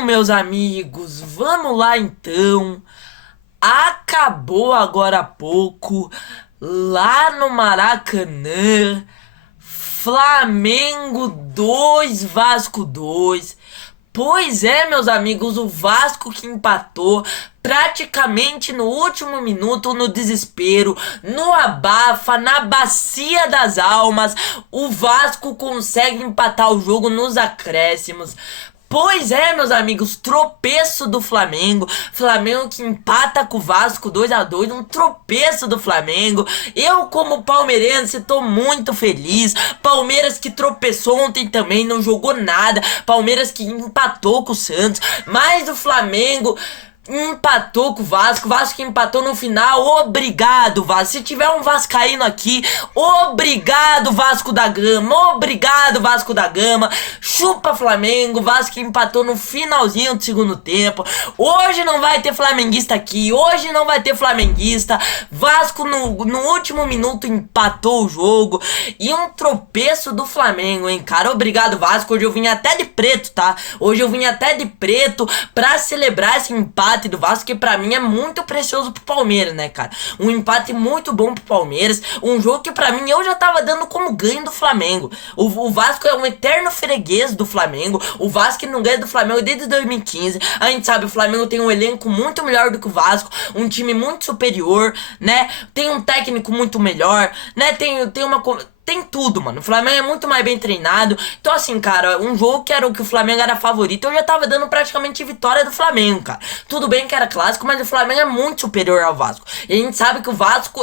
Então, meus amigos, vamos lá então. Acabou agora há pouco, lá no Maracanã, Flamengo 2, Vasco 2. Pois é, meus amigos, o Vasco que empatou praticamente no último minuto, no desespero, no abafa, na bacia das almas. O Vasco consegue empatar o jogo nos acréscimos. Pois é, meus amigos, tropeço do Flamengo. Flamengo que empata com o Vasco 2-2, um tropeço do Flamengo. Eu, como palmeirense, tô muito feliz. Palmeiras que tropeçou ontem também, não jogou nada. Palmeiras que empatou com o Santos. Mas o Flamengo empatou com o Vasco que empatou no final. Obrigado, Vasco. Se tiver um vascaíno aqui, obrigado, Vasco da Gama. Obrigado, Vasco da Gama. Chupa Flamengo. Vasco que empatou no finalzinho do segundo tempo. Hoje não vai ter flamenguista aqui. Hoje não vai ter flamenguista. Vasco no último minuto empatou o jogo. E um tropeço do Flamengo, hein, cara. Obrigado, Vasco. Hoje eu vim até de preto, tá? Hoje eu vim até de preto pra celebrar esse empate do Vasco, que pra mim é muito precioso pro Palmeiras, né, cara? Um empate muito bom pro Palmeiras, um jogo que pra mim eu já tava dando como ganho do Flamengo. O Vasco é um eterno freguês do Flamengo. O Vasco que não ganha do Flamengo desde 2015. A gente sabe, o Flamengo tem um elenco muito melhor do que o Vasco, um time muito superior, né? Tem um técnico muito melhor, né? Tem tudo, mano. O Flamengo é muito mais bem treinado. Então, assim, cara, um jogo que era o que o Flamengo era favorito, eu já tava dando praticamente vitória do Flamengo, cara. Tudo bem que era clássico, mas o Flamengo é muito superior ao Vasco. E a gente sabe que o Vasco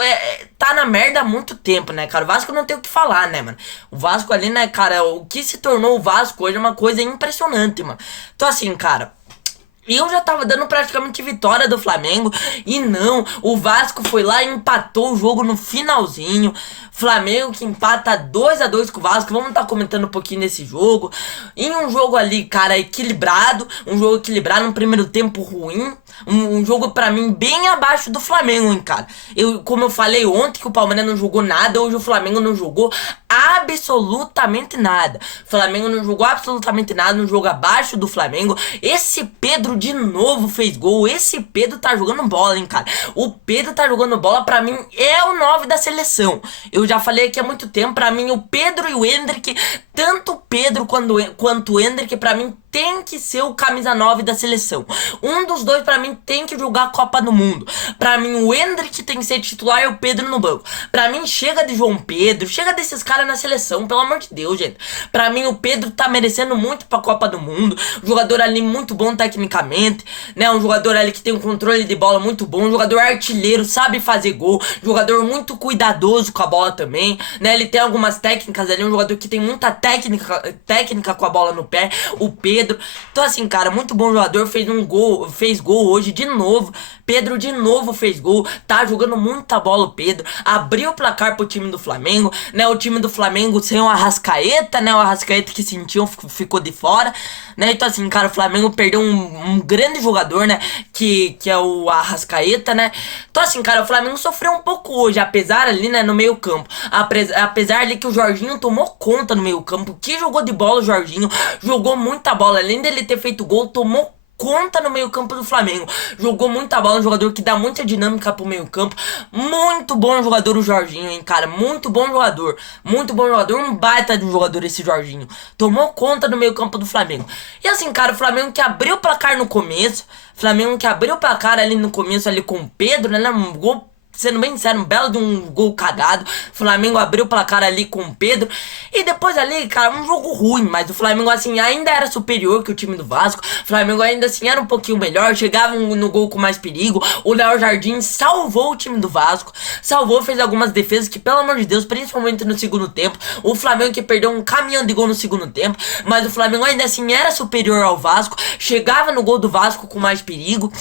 tá na merda há muito tempo, né, cara? O Vasco não tem o que falar, né, mano? O Vasco ali, né, cara, o que se tornou o Vasco hoje é uma coisa impressionante, mano. Então, assim, cara, eu já tava dando praticamente vitória do Flamengo. E não, o Vasco foi lá e empatou o jogo no finalzinho. Flamengo que empata 2-2 com o Vasco. Vamos estar comentando um pouquinho desse jogo. Em um jogo ali, cara, equilibrado. Um jogo equilibrado, um primeiro tempo ruim. Um jogo pra mim bem abaixo do Flamengo, hein, cara. Como eu falei ontem que o Palmeiras não jogou nada, hoje o Flamengo não jogou absolutamente nada. O Flamengo não jogou absolutamente nada, um jogo abaixo do Flamengo. Esse Pedro de novo fez gol. Esse Pedro tá jogando bola, hein, cara. O Pedro tá jogando bola, pra mim é o 9 da seleção. Eu já falei aqui há muito tempo, pra mim o Pedro e o Endrick, tanto o Pedro quanto o Endrick, pra mim tem que ser o camisa 9 da seleção. Um dos dois pra mim tem que jogar a Copa do Mundo. Pra mim o Endrick tem que ser titular e o Pedro no banco. Pra mim chega de João Pedro, chega desses caras na seleção, pelo amor de Deus, gente. Pra mim o Pedro tá merecendo muito pra Copa do Mundo. Um jogador ali muito bom tecnicamente, né? Um jogador ali que tem um controle de bola muito bom, um jogador artilheiro, sabe fazer gol, jogador muito cuidadoso com a bola também, né? Ele tem algumas técnicas ali, um jogador que tem muita técnica com a bola no pé, o Pedro. Então, assim, cara, muito bom jogador, fez gol hoje de novo. Pedro de novo fez gol, tá jogando muita bola o Pedro, abriu o placar pro time do Flamengo, né? O time do Flamengo sem o Arrascaeta, né? O Arrascaeta que sentiu, ficou de fora, né? Então, assim, cara, o Flamengo perdeu um grande jogador, né? Que é o Arrascaeta, né? Então, assim, cara, o Flamengo sofreu um pouco hoje, apesar ali, né, no meio campo. Apesar ali que o Jorginho tomou conta no meio campo, que jogou de bola o Jorginho, jogou muita bola, além dele ter feito gol, tomou conta no meio campo do Flamengo, jogou muita bola, um jogador que dá muita dinâmica pro meio campo, muito bom jogador o Jorginho, hein, cara, muito bom jogador, um baita de um jogador esse Jorginho, tomou conta no meio campo do Flamengo. E assim, cara, o Flamengo que abriu o placar no começo, ali no começo ali com o Pedro, né, um gol, sendo bem sincero, um belo de um gol cagado. O Flamengo abriu o placar ali com o Pedro. E depois ali, cara, um jogo ruim. Mas o Flamengo, assim, ainda era superior que o time do Vasco. O Flamengo ainda, assim, era um pouquinho melhor. Chegava no gol com mais perigo. O Léo Jardim salvou o time do Vasco. Fez algumas defesas que, pelo amor de Deus, principalmente no segundo tempo. O Flamengo que perdeu um caminhão de gol no segundo tempo. Mas o Flamengo ainda, assim, era superior ao Vasco. Chegava no gol do Vasco com mais perigo.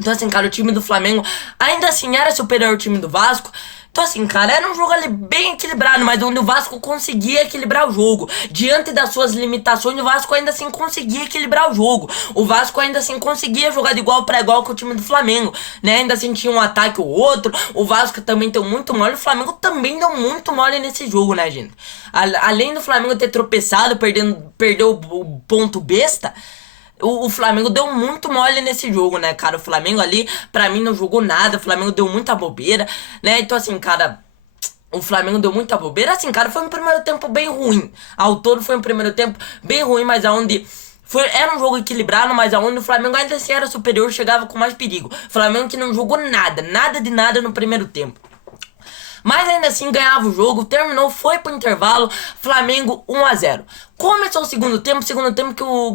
Então, assim, cara, o time do Flamengo ainda assim era superior ao time do Vasco. Então, assim, cara, era um jogo ali bem equilibrado, mas onde o Vasco conseguia equilibrar o jogo. Diante das suas limitações, o Vasco ainda assim conseguia equilibrar o jogo. O Vasco ainda assim conseguia jogar de igual para igual com o time do Flamengo, né? Ainda assim tinha um ataque ou outro. O Vasco também deu muito mole, o Flamengo também deu muito mole nesse jogo, né, gente? Além do Flamengo ter tropeçado, perdeu o ponto besta, o Flamengo deu muito mole nesse jogo, né, cara? O Flamengo ali, pra mim, não jogou nada. O Flamengo deu muita bobeira, né? Então, assim, cara, o Flamengo deu muita bobeira. Assim, cara, foi um primeiro tempo bem ruim. Ao todo foi um primeiro tempo bem ruim, mas aonde... Era um jogo equilibrado, mas aonde o Flamengo ainda assim era superior, chegava com mais perigo. O Flamengo que não jogou nada, nada de nada no primeiro tempo. Mas ainda assim ganhava o jogo, terminou, foi pro intervalo, Flamengo 1-0. Começou o segundo tempo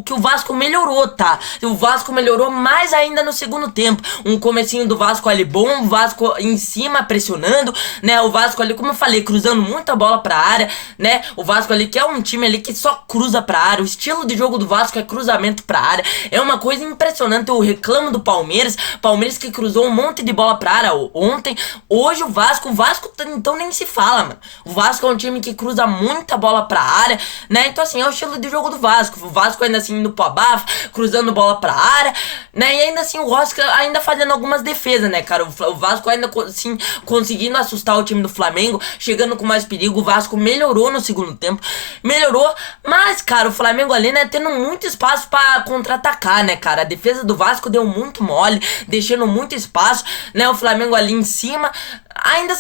que o Vasco melhorou, tá? O Vasco melhorou mais ainda no segundo tempo. Um comecinho do Vasco ali bom, o Vasco em cima pressionando, né? O Vasco ali, como eu falei, cruzando muita bola pra área, né? O Vasco ali que é um time ali que só cruza pra área. O estilo de jogo do Vasco é cruzamento pra área. É uma coisa impressionante. Eu reclamo do Palmeiras. Palmeiras que cruzou um monte de bola pra área ontem. Hoje o Vasco então nem se fala, mano. O Vasco é um time que cruza muita bola pra área, né? Então assim, é o estilo de jogo do Vasco. O Vasco ainda assim indo pro abafa, cruzando bola pra área, né? E ainda assim o Vasco ainda fazendo algumas defesas, né, cara? O Vasco ainda assim conseguindo assustar o time do Flamengo, chegando com mais perigo. O Vasco melhorou no segundo tempo, melhorou, mas, cara, o Flamengo ali, né, tendo muito espaço pra contra-atacar, né, cara? A defesa do Vasco deu muito mole, deixando muito espaço, né? O Flamengo ali em cima, ainda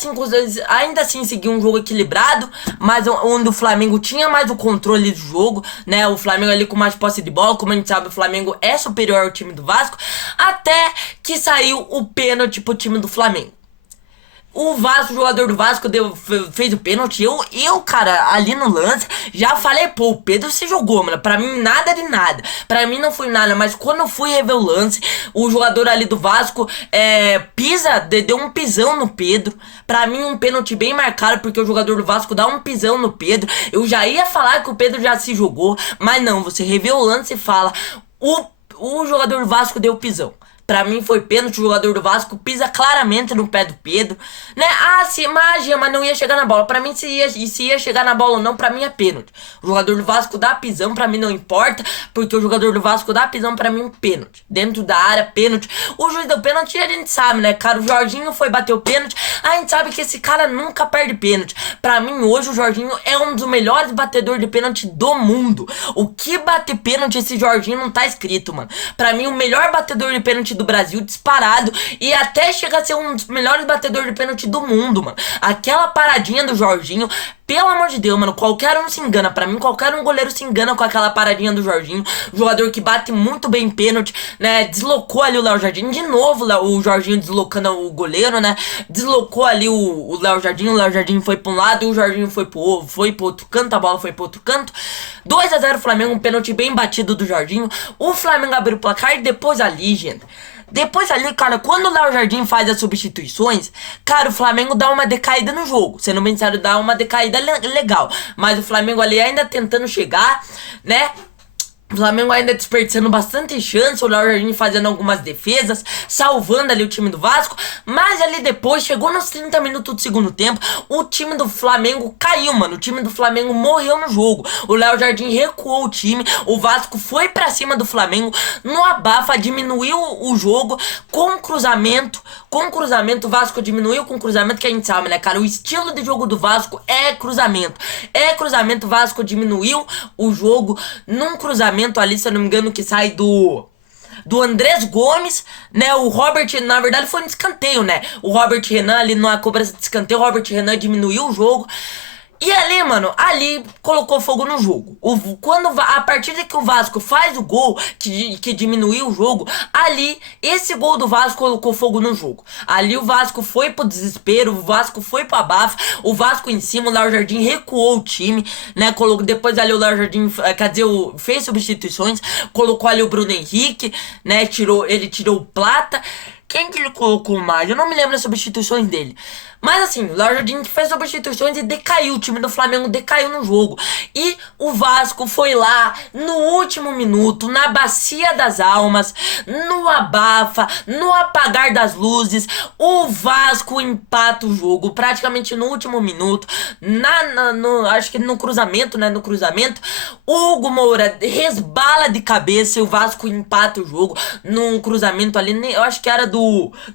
assim seguiu um jogo equilibrado, mas onde o Flamengo tinha mais o controle do jogo, né? O Flamengo ali com mais posse de bola, como a gente sabe, o Flamengo é superior ao time do Vasco, até que saiu o pênalti pro time do Flamengo. O jogador do Vasco fez o pênalti. Cara, ali no lance, já falei, pô, o Pedro se jogou, mano. Pra mim, nada de nada. Pra mim não foi nada, mas quando eu fui rever o lance, o jogador ali do Vasco deu um pisão no Pedro. Pra mim, um pênalti bem marcado, porque o jogador do Vasco dá um pisão no Pedro. Eu já ia falar que o Pedro já se jogou, mas não, você revê o lance e fala, o jogador do Vasco deu pisão. Pra mim foi pênalti, o jogador do Vasco pisa claramente no pé do Pedro, né? Se magia, mas não ia chegar na bola. Pra mim, se ia chegar na bola ou não, pra mim é pênalti. O jogador do Vasco dá pisão, pra mim não importa, porque o jogador do Vasco dá pisão, pra mim pênalti. Dentro da área, pênalti. O juiz deu pênalti e a gente sabe, né, cara? O Jorginho foi bater o pênalti, a gente sabe que esse cara nunca perde pênalti. Pra mim, hoje, o Jorginho é um dos melhores batedores de pênalti do mundo. O que bater pênalti, esse Jorginho não tá escrito, mano. Pra mim, o melhor batedor de pênalti do Brasil, disparado, e até chega a ser um dos melhores batedores de pênalti do mundo, mano. Aquela paradinha do Jorginho, pelo amor de Deus, mano, qualquer um se engana. Pra mim, qualquer um goleiro se engana com aquela paradinha do Jorginho. Jogador que bate muito bem pênalti, né? Deslocou ali o Léo Jardim. De novo, o Jorginho deslocando o goleiro, né? Deslocou ali o Léo Jardim. O Léo Jardim foi pra um lado e o Jorginho foi pro outro canto. A bola foi pro outro canto. 2-0 Flamengo, um pênalti bem batido do Jorginho. O Flamengo abriu o placar e depois ali, gente. Depois ali, cara, quando o Léo Jardim faz as substituições, cara, o Flamengo dá uma decaída no jogo. Sendo bem sincero, dá uma decaída legal. Mas o Flamengo ali ainda tentando chegar, né? O Flamengo ainda desperdiçando bastante chance, o Léo Jardim fazendo algumas defesas, salvando ali o time do Vasco, mas ali depois, chegou nos 30 minutos do segundo tempo, o time do Flamengo caiu, mano, o time do Flamengo morreu no jogo, o Léo Jardim recuou o time, o Vasco foi pra cima do Flamengo, no abafa, diminuiu o jogo, com cruzamento, o Vasco diminuiu com cruzamento, que a gente sabe, né, cara, o estilo de jogo do Vasco é cruzamento, o Vasco diminuiu o jogo num cruzamento ali, se eu não me engano, que sai do Andrés Gomes, né? O Robert, na verdade, foi no escanteio, né? O Robert Renan ali na cobrança de escanteio, o Robert Renan diminuiu o jogo. E ali, mano, ali colocou fogo no jogo. A partir de que o Vasco faz o gol, que diminuiu o jogo, ali, esse gol do Vasco colocou fogo no jogo. Ali o Vasco foi pro desespero, o Vasco foi pro abafa, o Vasco em cima, o Léo Jardim recuou o time, né? Depois ali o Léo Jardim, fez substituições, colocou ali o Bruno Henrique, né? Ele tirou o Plata. Quem que ele colocou mais? Eu não me lembro das substituições dele. Mas assim, o Léo Jardim fez substituições e decaiu. O time do Flamengo decaiu no jogo. E o Vasco foi lá no último minuto, na bacia das almas, no abafa, no apagar das luzes. O Vasco empata o jogo praticamente no último minuto. Acho que no cruzamento, né? No cruzamento, o Hugo Moura resbala de cabeça e o Vasco empata o jogo. Num cruzamento ali, eu acho que era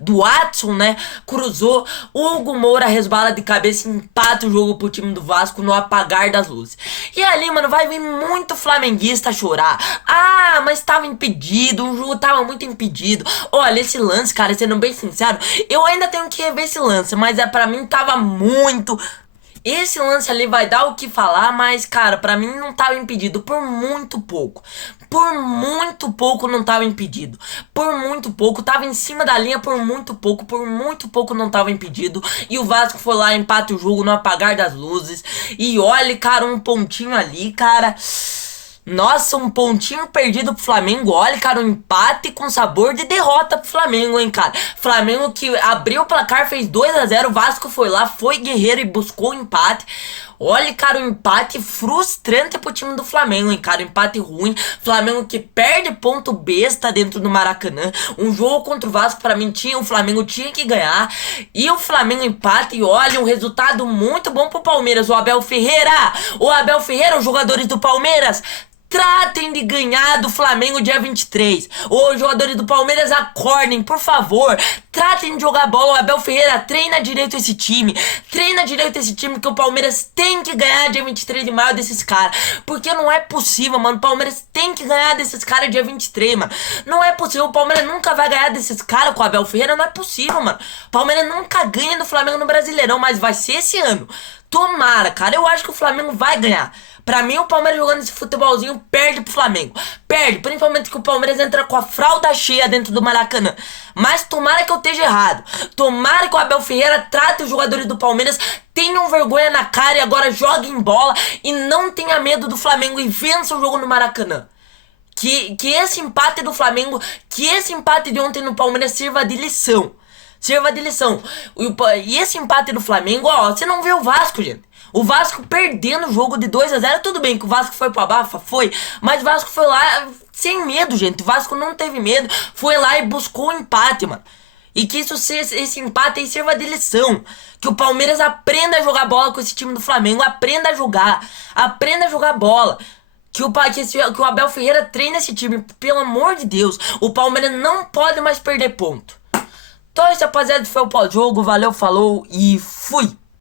do Watson, né? Cruzou, o Hugo Moura resbala de cabeça e empata o jogo pro time do Vasco no apagar das luzes. E ali, mano, vai vir muito flamenguista chorar. Ah, mas tava impedido, o jogo tava muito impedido. Olha, esse lance, cara, sendo bem sincero, eu ainda tenho que rever esse lance, mas pra mim tava muito... Esse lance ali vai dar o que falar, mas, cara, pra mim não tava impedido por muito pouco. Por muito pouco não tava impedido. Por muito pouco, tava em cima da linha por muito pouco não tava impedido. E o Vasco foi lá, empata o jogo no apagar das luzes. E olha, cara, um pontinho ali, cara... Nossa, um pontinho perdido pro Flamengo. Olha, cara, um empate com sabor de derrota pro Flamengo, hein, cara. Flamengo que abriu o placar, fez 2-0. O Vasco foi lá, foi guerreiro e buscou o empate. Olha, cara, um empate frustrante pro time do Flamengo, hein, cara. Um empate ruim. Flamengo que perde ponto besta dentro do Maracanã. Um jogo contra o Vasco, pra mim, o Flamengo tinha que ganhar. E o Flamengo empate. E olha, um resultado muito bom pro Palmeiras. O Abel Ferreira, os jogadores do Palmeiras, tratem de ganhar do Flamengo dia 23. Os jogadores do Palmeiras, acordem, por favor. Tratem de jogar bola. O Abel Ferreira, treina direito esse time. Treina direito esse time, que o Palmeiras tem que ganhar dia 23 de maio desses caras. Porque não é possível, mano. O Palmeiras tem que ganhar desses caras dia 23, mano. Não é possível. O Palmeiras nunca vai ganhar desses caras com o Abel Ferreira. Não é possível, mano. O Palmeiras nunca ganha do Flamengo no Brasileirão, mas vai ser esse ano. Tomara, cara. Eu acho que o Flamengo vai ganhar. Pra mim, o Palmeiras jogando esse futebolzinho perde pro Flamengo. Perde, principalmente que o Palmeiras entra com a fralda cheia dentro do Maracanã. Mas tomara que eu esteja errado. Tomara que o Abel Ferreira trate os jogadores do Palmeiras, tenham vergonha na cara e agora joguem bola e não tenha medo do Flamengo e vença o jogo no Maracanã. Que esse empate do Flamengo, que esse empate de ontem no Palmeiras sirva de lição. Sirva de lição. E esse empate do Flamengo, ó, você não vê o Vasco, gente. O Vasco perdendo o jogo de 2-0, tudo bem que o Vasco foi pro abafa, foi. Mas o Vasco foi lá sem medo, gente. O Vasco não teve medo, foi lá e buscou o empate, mano. E que esse empate aí sirva de lição. Que o Palmeiras aprenda a jogar bola com esse time do Flamengo. Aprenda a jogar. Aprenda a jogar bola. Que o Abel Ferreira treine esse time. Pelo amor de Deus. O Palmeiras não pode mais perder ponto. Então esse, rapaziada, foi o pós-jogo. Valeu, falou e fui.